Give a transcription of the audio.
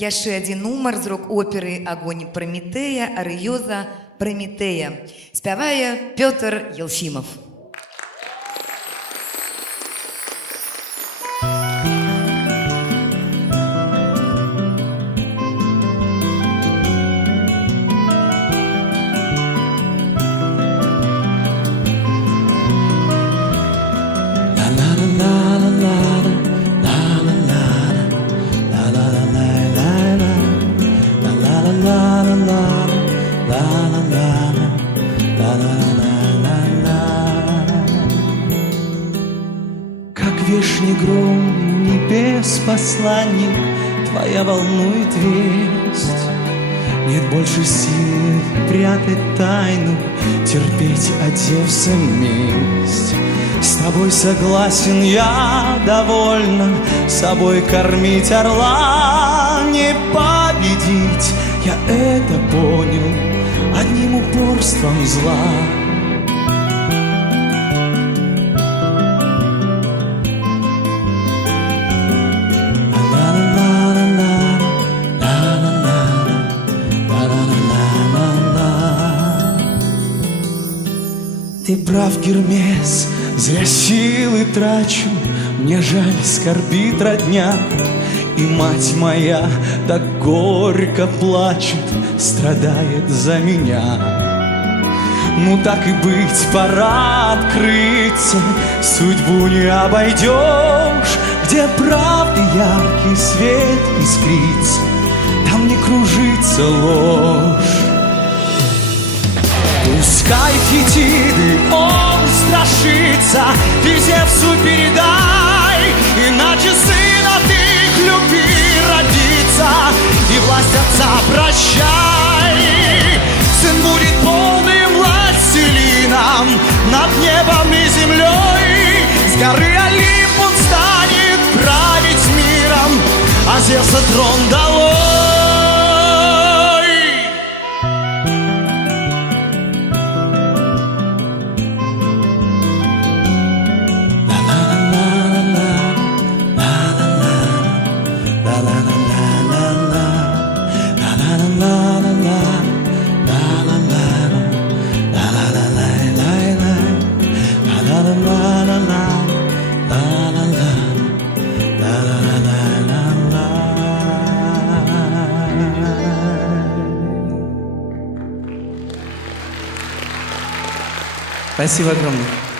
Яшчэ адзін нумар з рок-оперы «Агонь Прометея», арыёза «Прометея». Спявае Пётр Елфимов. Как вешний гром небес посланник, твоя волнует весть. Нет больше силы прятать тайну, терпеть, одевся месть. С тобой согласен я довольно, собой кормить орла не победить. Я это понял одним упорством зла. Ты прав, Гермес, зря силы трачу, мне жаль, скорбит родня. И мать моя так горько плачет, страдает за меня. Ну так и быть, пора открыться, судьбу не обойдешь. Где правды яркий свет искрится, там не кружится ложь. Пускай Фетиды он страшится, ты Зевсу передай, иначе сына ты люби родиться, и власть отца прощай. Сын будет полным властелином над небом и землей. С горы Олимп он станет править миром, а Зевса трон долой. Спасибо огромное.